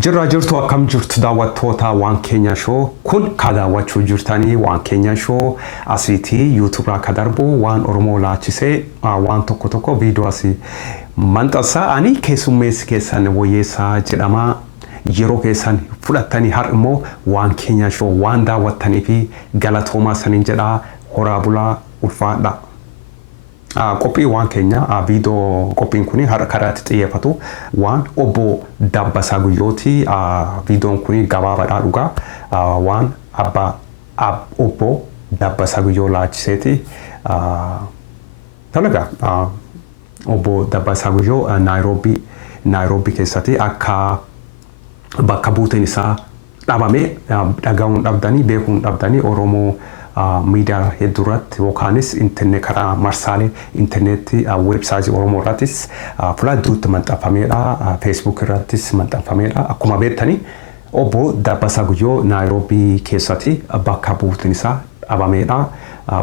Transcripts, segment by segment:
Jirra jirtu akkam jirtu daawwattoota waan keenya show kun ka daawwachuu jirtanii waan keenya show asiitii YouTube ka darbu waan Oromoo laachisee waan tokko viidiyoo asii manxasaa ani keessummeessi keessan wayyeessaa jedhama yeroo keessan fudhattanii har immoo waan keenya show waan daawwattanii fi galatoomaa saniin jedha horaa bulaa ulfaadha. Kopi waan keenya video kopiin kuni har karaatti xiyyeeffatu waan obbo Dabbasaa Guyyooti videoon kuni gabaabaadha dhugaa waan obbo Dabbasaa Guyyoo laachiseeti talaga obbo Dabbasaa Guyyoo Nairobi keessatti akka bakka buuteen isaa dhabame dhagahuun dhabdanii beekuun dhabdanii Oromoo media hedurat wokanis internet kara marsale internet website Oromoo ratis fladut mantafameedha Facebook ratis mantafameedha akkuma beektani obbo Dabbasaa Guyyoo Nairobi keessatti bakka buuteen isaa dhabameedha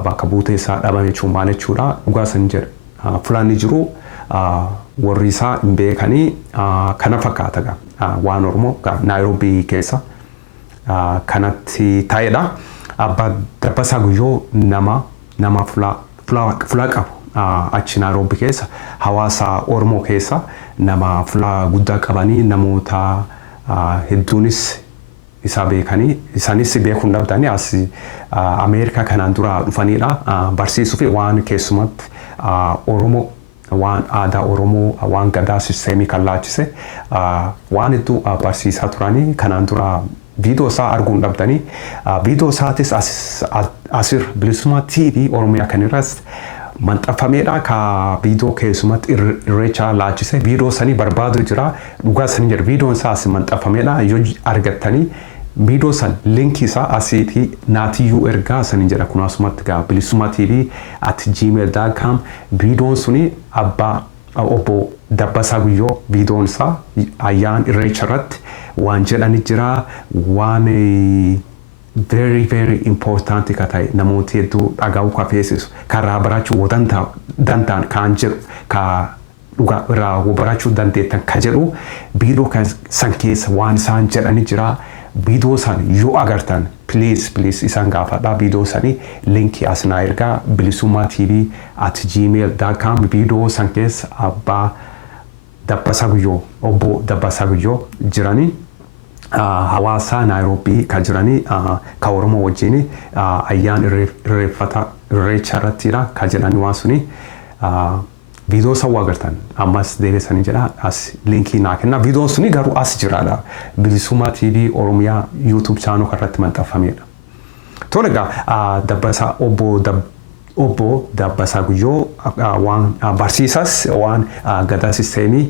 bakka buuteen isaa dhabame chumaan jechuudha dhugaa san jedha fulaani jiru warri isaa hin beekanii kana fakkaata waan Oromoo Nairobi keessa kanatti taa'edha. Abba Dabbasaa Guyyoo nama fula qabu achi Nairobi keessa hawaasa Oromoo keessa nama fula guddaa qabanii namoota hedduunis isa beekanii isanis beekuun dhabdanii as Ameerikaa kanaan dura dhufanidha barsiisuu fi waan keessumatti Oromoo waan aadaa Oromoo waan gadaa sisteemii kan laachise waan hedduu barsiisaa turanii kanaan dura video sa argun dhabdanii video saatis asir bilisummaa TV Oromiyaa kanirras manxafameedha ka video keessumatti irreecha laachise video sanii barbaadu jira dhugaa sanii jira video saas manxafameedha yoo argattanii video san link isaa asiitii naatiyuu ergaa sanii jira kunaasumatti gaa bilisummaa TV @gmail.com video suni abba obbo Dabbasaa Guyyoo video isaa ayyaan irreecha irratti waan jedhani jira waan very important ka ta'e namooti hedduu dhagaa'uu ka feesisu karaa barachuu dantaan kan jedhu ka dhugaa irraa barachuu dandeettan ka jedhu video kan san keessa waan isaan jedhani jira video san yoo agartan please isaan gaafadha video sani linki asnaa ergaa bilisummaa TV @gmail.com video san keessa abba Dabbasaa Guyyoo obbo Dabbasaa Guyyoo jiranii hawaasa Nairobi ka jiranii ka Oromoo wajjini ayyaan irreecha irrattidha ka jedhanii waan suni video sawwa agartan ammas deebisanii jira as linki naa kenna video suni garuu as jiraadha bilisummaa TV Oromiyaa YouTube channel irratti manxafameedha tolega Dabbasaa obbo Dabbasaa Guyyoo waan barsiisas waan gadaa sisteemii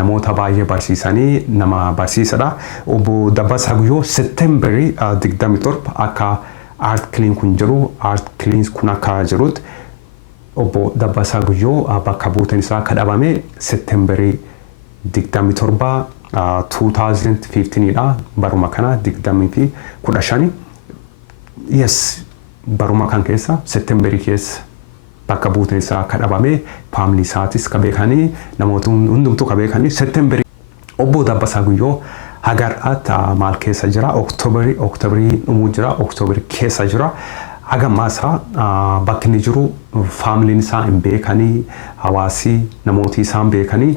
namoota baay'ee barsiisanii nama barsiisadha obbo Dabbasaa Guyyoo September 27 akka art clean kun jiru art clean kun akka jirutti obbo Dabbasaa Guyyoo bakka buuteen isaa kadhabame September 27 2015 dha baruma kana 2015 yes baruma kan keessa September keessa bakka buuteen isaa kadhabame family isaatis ka beekanii namoota hundumtuu ka beekanii September obbo Dabbasaa Guyyoo hagar'aat maal keessa jira October dhumuu jira October keessa jira hagammaasa bakki inni jiru family isaa hin beekanii hawaasi namooti isaan beekanii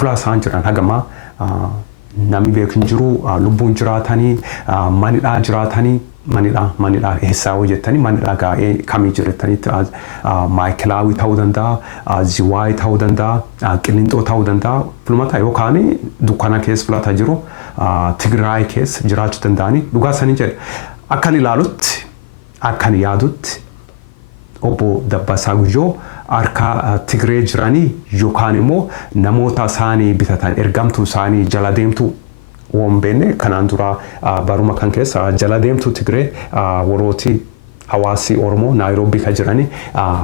fula isaan jiran hagammaa namni beekin jiru lubbuun jiraatanii manidhaa jiraatanii manidhaa eessaa hojjettanii manidhaa gaa'ee kamii jirtanitti Maayikilaawi ta'uu danda'a Ziwaayii ta'uu danda'a Qilinxoo ta'uu danda'a fulmataa yookaan dukkana keessa fulataa jiru Tigraay keessa jiraachuu danda'anii dhugaa sanii jedhe akkan ilaalutti akkan yaadutti obbo Dabbasaa Guyyoo harka Tigree jiranii yookaan immoo namoota isaanii bitatan ergamtuu isaanii jala deemtu wombene kanaan dura baruma kan keessa jala deemtu Tigree worooti hawaasi Oromoo Nairobi ka jiranii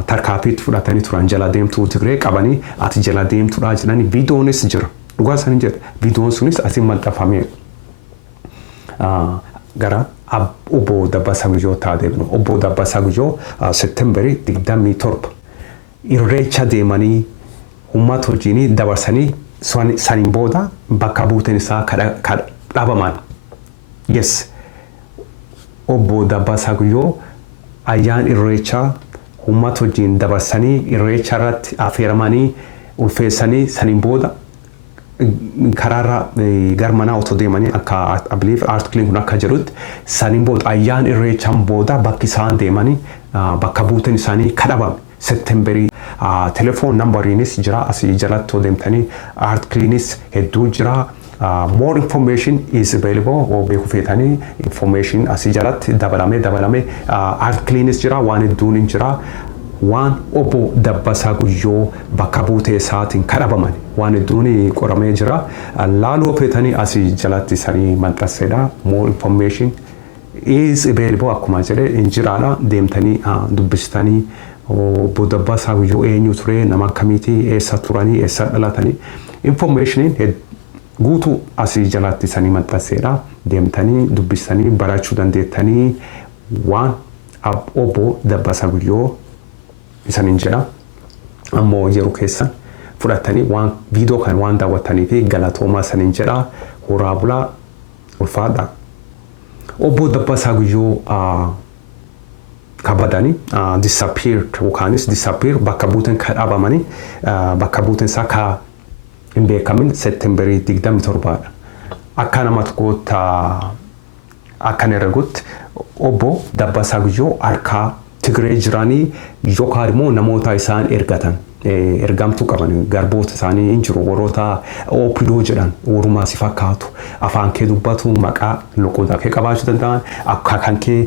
tarkaanfii fudhatanii turan jala deemtu Tigree qabanii ati jala deemtuudha jedhanii videoonis jira dhugaa sanii jedhe videoon sunis asiin maxxanfamee gara obbo Dabbasaa Guyyoo taa'eebnu obbo Dabbasaa Guyyoo September 27 irreecha deemanii uummata wajjin dabarsanii saniin booda bakka buuteen isaa dhabaman. Yes. Obbo Dabbasaa Guyyoo ayyaana irreechaa uummata wajjin dabarsanii irreecha irratti affeeramanii ulfeessanii saniin booda karaarra garmanaa otoo deemanii akka I believe article kun akka jedhutti saniin booda ayyaana irreechaan booda bakki isaan deemanii bakka buuteen isaanii kadhabame Septemberii telephone numberiinis jira asii jalatti deemtanii articlenis hedduu jira. More information is available or beeku feetanii information asii jalatti dabalame articlenis jira waan hedduun hin jira. Waan Obbo Dabbasaa Guyyoo bakka buutee isaatiin kadhabaman waan hedduun qoramee jira. Laaloo feetanii asii jalatti sanii maxxansedha. More information is available akkuma jedhe hin jiraadha. Deemtanii dubbistanii Obbo Dabbasaa Guyyoo eenyu ture nama akkamiitii eessa turanii eessa dhalatanii information guutuu asii jalatti sanii maxxansedha. Deemtanii dubbistanii barachuu dandeettanii waan Obbo Dabbasaa Guyyoo isaaniin jedha. Ammoo yeroo keessan fudhatanii waan viidiyoo kan waan daawwattanii fi galatoomaa isaaniin jedha. Horaa bulaa ulfaadha. Obbo Dabbasaa Guyyoo kabadanii disappeared yookaanis disappear bakka buuteen kadhabamanii bakka buuteen isaa ka hin beekamin Septemberii 27dha. Akka nama tokkotti akkan ergutti Obbo Dabbasaa Guyyoo harkaa Tigree jiranii yookaan immoo namoota isaan ergatan ergamtuu qaban garboota isaanii hin jiru warroota OPDO jedhan walumaa si fakkaatu afaan kee dubbatu maqaa loqodaa kee qabaachuu danda'an akka kan kee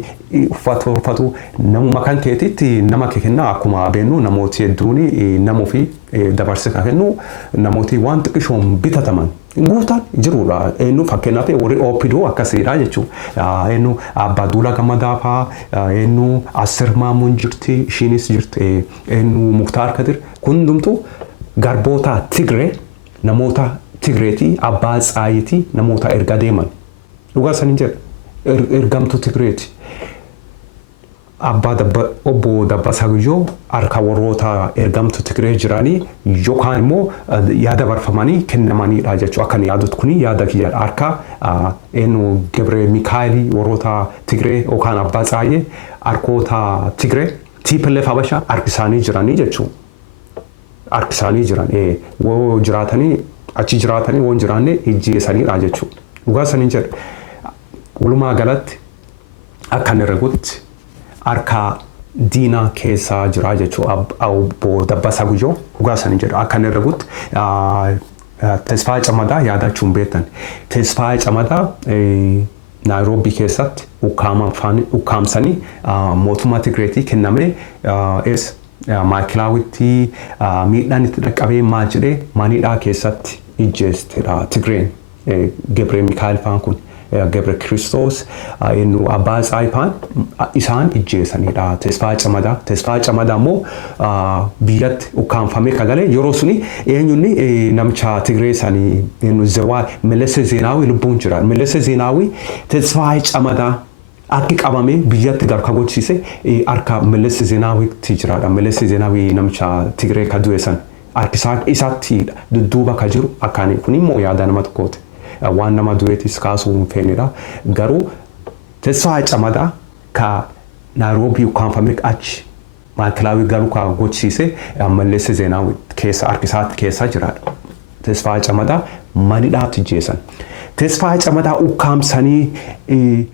uffatu namuma kan keetitti nama kee kennaa akkuma beeknu namooti hedduun namuu fi dabarsee kan kennu namooti waan xiqqishoon bitataman guutaan jirudha. Eenyu fakkeenyaaf warri OPDO akkasiidha jechuudha. Eenyu Abbaa Duulaa Gammadaa fa'aa eenyu Asir Maamuun jirti ishiinis jirti eenyu Muktaar Kadir hundumtuu garboota Tigree namoota Tigreetii Abbaa Tsaayitii namoota erga deeman dhugaa saniin jedha ergamtuu Tigreeti. Obbo Dabbasaa Guyyoo harka warroota ergamtuu Tigree jiranii yookaan immoo yaada barfamanii kennamanidha jechuudha. Akka yaadutti kun yaada kiyyaadha. Harka eenyu Gebre Mikaayilii warroota Tigree yookaan Abbaa Tsaayee harkoota Tigree TPLF Habashaa harki isaanii jiranii jechuudha. Harki isaanii jiran woo jiraatanii achi jiraatanii woo jiraanne ijjeessanidha jechuudha. Dhugaa saniin jedha. Walumaa galatti akkan ergutti harka diinaa keessaa jira jechuudha. Obbo Dabbasaa Guyyoo dhugaa saniin jedha. Akkan ergutti Tesfaa Camadaa yaadachuun beektan. Tesfaa Camadaa Naayiroobii keessatti ukkaamsanii mootummaa Tigreetii kennamee maakilaawwitti miidhaan itti dhaqqabee maal jedhee manidhaa keessatti ijjeestedha Tigreen Gebre Mikaayil fa'aan kun Gebre Kiristoos eenyu Abbaa Tsaayifaan isaan ijjeessanidha. Tesfaa Camadaa immoo biyyatti ukkaanfamee kagalee yeroo suni eenyunni namicha Tigree sanii eenyu Zewaa Melese Zeenaawii lubbuun jira. Melese Zeenaawii Tesfaa Camadaa akki qabamee biyyatti garka gochise harka Melese Zeenaawiitti jiraadha. Melese Zeenaawii namicha Tigree ka du'e san harki isaatti dudduuba ka jiru akkaan kun immoo yaada nama tokkooti. Waan nama du'eetis kaasuu hin feenedha. Garuu Tesfaa Camadaa ka Naayiroobii ukkaanfamee achi maakilaawii galuu ka gochise Melese Zeenaawii keessa harki isaatti keessa jiraadha. Tesfaa Camadaa manidhaatti ijjeessan. Tesfaa Camadaa ukkaamsanii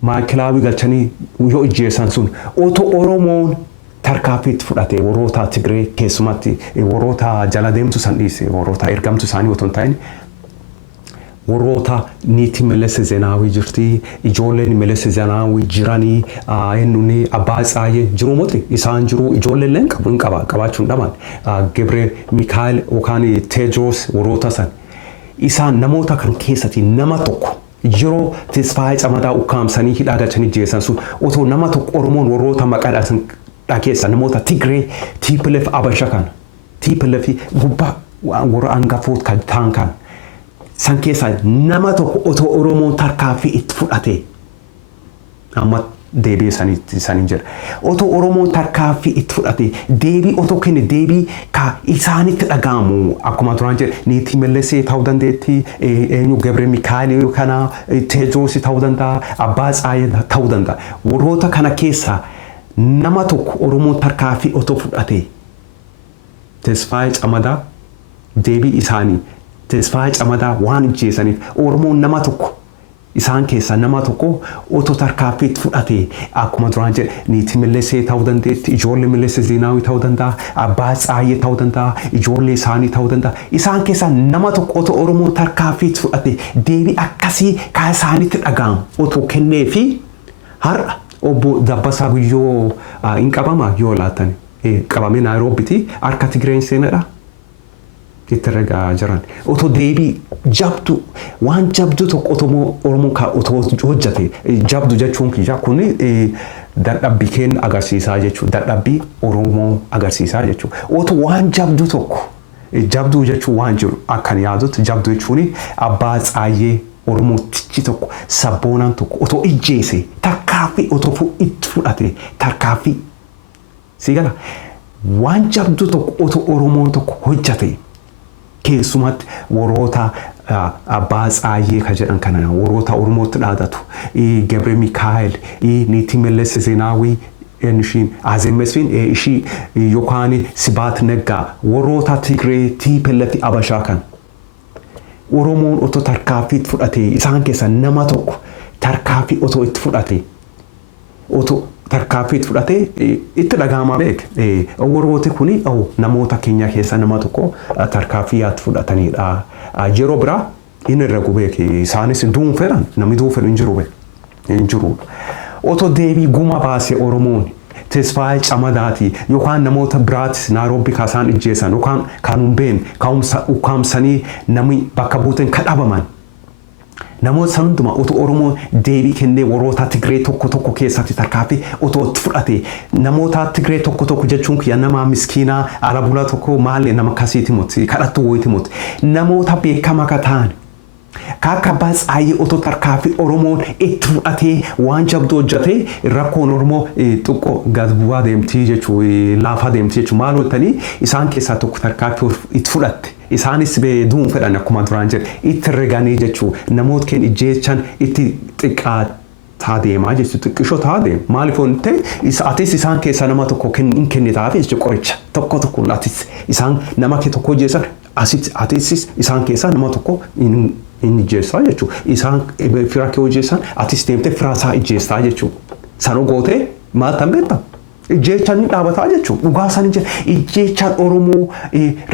maakilaawii galchanii yoo ijjeessan sun otoo Oromoon tarkaanfiitti fudhate warroota Tigree keessumatti warroota jala deemtu san dhiise warroota ergamtu isaanii otoo hin ta'in warroota niitii Melese Zeenaawii jirti ijoolleen Melese Zeenaawii jiranii eenyuun Abbaa Tsaayee jiru moti isaan jiru ijoolleen qabaachuun dhaban Gebre Mikaayil yookaan Teedros warroota san isaan namoota kan keessatti nama tokko yeroo Tesfaa Camadaa ukkaamsanii hidhaa galchanii ijjeessan sun otoo nama tokko Oromoon warroota maqaadhaan dhageessa namoota Tigree TPLF Habashaa kan TPLF gubbaa warra hangafoota kan ta'an kan san keessa nama tokko otoo Oromoon tarkaanfii itti fudhate amma deebii saniin jira. Otoo Oromoon tarkaanfii itti fudhate deebii otoo kenne deebii ka isaanitti dhaga'amu akkuma duraan jedhe niitii Mallesee ta'uu dandeetti eenyu Gabre Mikaa'el kana Teedroos ta'uu danda'a Abbaa Tsaayee ta'uu danda'a. Warroota kana keessaa nama tokko Oromoon tarkaanfii otoo fudhate Tesfaayee Camadaa deebii isaanii Tesfaayee Camadaa waan ijjeessaniif Oromoon nama tokko isaan keessaa nama tokko otoo tarkaanfii fudhate akkuma duraan jedhe niitii Mallesee ta'uu dandeetti ijoollee Mallesee Zeenaawii ta'uu danda'a Abbaa Tsaayee ta'uu danda'a ijoollee isaanii ta'uu danda'a isaan keessaa nama tokko otoo Oromoon tarkaanfii fudhate deebii akkasii kan isaanitti dhaga'amu otoo kennee fi har'a obbo Dabbasaa Guyyoo hin qabama yoo laatan qabamee Naayiroobitti harka Tigireen seenedha. Itti ragaa jiran otoo deebii jabdu waan jabdu tokko otoo Oromoo otoo hojjate jabdu jechuun kiyya kun dadhabbii keenya agarsiisaa jechuudha dadhabbii Oromoo agarsiisaa jechuudha otoo waan jabdu tokko jabdu jechuun waan jiru akkan yaadutti jabdu jechuun Abbaa Tsaayee Oromootichi tokko sabboonaan tokko otoo ijjeese tarkaanfii otoo itti fudhate tarkaanfii sigala waan jabdu tokko otoo Oromoon tokko hojjate. Keessumatti warroota Abbaa Tsaayee kan jedhan kana warroota Oromootti dhaadatu Gabre Mikaa'el niitii Mallesee Zeenaawii ishiin Azeen Mesfiin ishii yookaan Sibaat Neggaa warroota Tigree TPLF Abashaa kan Oromoon otoo tarkaanfii fudhate isaan keessaa nama tokko tarkaanfii otoo itti fudhate otoo tarkaanfii fudhate itti dhaga'ama beek warrooti kuni namoota keenya keessa nama tokko tarkaanfii itti fudhatanidha yeroo biraa inni irra gubeek isaanis duunfedhan namni duunfedhu hin jiru otoo deebii guma baase Oromoon Tesfaayee Camadaati yookaan namoota biraatis Naayiroobii kaasaan ijjeessan yookaan kan humbeen ukkaamsanii namni bakka buuteen kadhabaman namoota hundumaa otoo Oromoo deebii kennee warroota Tigree tokko keessatti tarkaanfii otoo itti fudhate namoota Tigree tokko jechuun kiyya nama miskiinaa ala bulaa tokko maali nama akkasiiti muti kadhattu wayiiti muti namoota beekamaa ka ta'an akka Abbaa Tsaayee otoo tarkaanfii Oromoon itti fudhatee waan jabdu hojjate rakkoon Oromoo xiqqoo gad bu'aa deemtii jechuu laafaa deemtii jechuu maal hojjetanii isaan keessaa tokko tarkaanfii itti fudhatte. Isaanis duun fedhan akkuma duraan jedhe itti reganii jechuu namoota keenya ijjeechan itti xiqqaataa deemaa jechuudha xiqqishoo ta'aa deema maaliif ta'e atis isaan keessaa nama tokko hin kennitaaf jechuudha qoricha tokko atis isaan nama tokko ijjeessan atis isaan keessaa nama tokko hin ijjeessaa jechuudha isaan fira kee ijjeessan atis deemtee fira isaa ijjeessaa jechuudha sanuu gootee maal ta'an beektaa. Ijjeechaan dhaabataa jechuudha dhugaa isaanii jira ijjeechaan Oromoo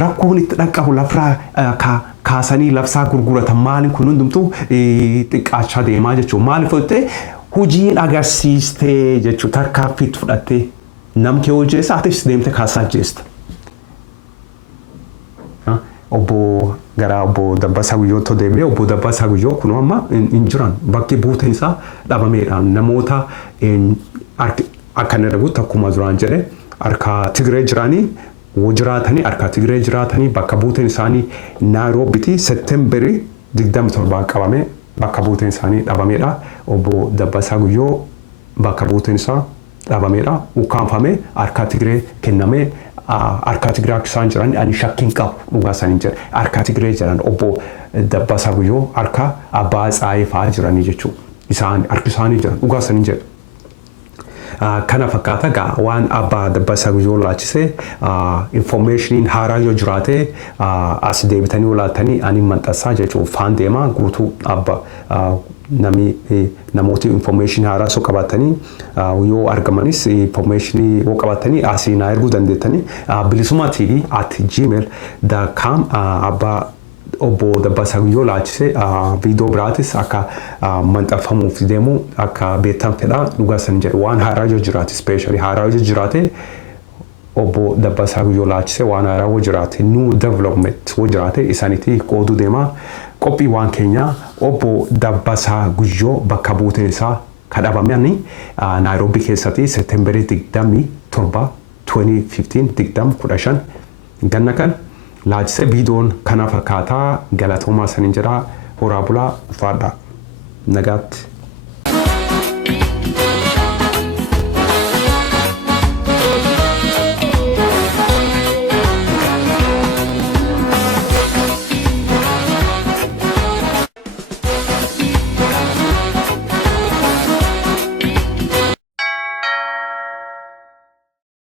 rakkoon itti dhaqqabu lafraa kaasanii labsaa gurguratan maaliin kun hundumtuu xiqqaachaa deemaa jechuudha maaliif ta'e hojiin agarsiistee jechuudha tarkaanfii fudhattee namkee hojjeessa atis deemtee kaasaa ijjeesta. Obbo Dabbasaa Guyyoo ta'uu deebi'ee obbo Dabbasaa Guyyoo kun amma hin jiran bakki buuteen isaa dhabameedha namoota akkan darbutti akkuma duraan jedhe harka Tigree jiraanii jiraatanii harka Tigree jiraatanii bakka buuteen isaanii Naayiroobitti Seettembarii 27 qabame bakka buuteen isaanii dhabameedha obbo Dabbasaa Guyyoo bakka buuteen isaa dhabameedha ukkaanfamee harka Tigree kennamee harka Tigree akka isaan jiran ani shakkiin qabu dhugaa isaanii jedhe harka Tigree jiran obbo Dabbasaa Guyyoo harka Abbaa Tsaayee fa'aa jiranii jechuudha isaan harki isaanii jiran dhugaa isaanii jedhe. Kana fakkaata gaa waan Abbaa Dabbasaa Guyyoo laachise information haaraa yoo jiraate as deebitanii olaatanii ani maxxansaa jechuun faan deemaa guutuu abba namooti information haaraa soo qabatanii yoo argamanis information yoo qabatanii asii na erguu dandeettanii Bilisummaa TV @gmail.com Abbaa obbo Dabbasaa Guyyoo laachise viidiyoo biraatis akka maxxanfamuuf deemu akka beektan fedha dhugaa san jedhu waan haaraa yoo jiraate specially haaraa yoo jiraate obbo Dabbasaa Guyyoo laachise waan haaraa yoo jiraate new development yoo jiraate isaanitti qooduu deema qophii waan keenya obbo Dabbasaa Guyyoo bakka buuteen isaa kadhabamanii Naayiroobii keessatti Seettembarii 27 2015 ganna kan laachise viidiyoon kana fakkaataa galatoomaa saniin jira horaa bulaa uffadhaa nagaatti.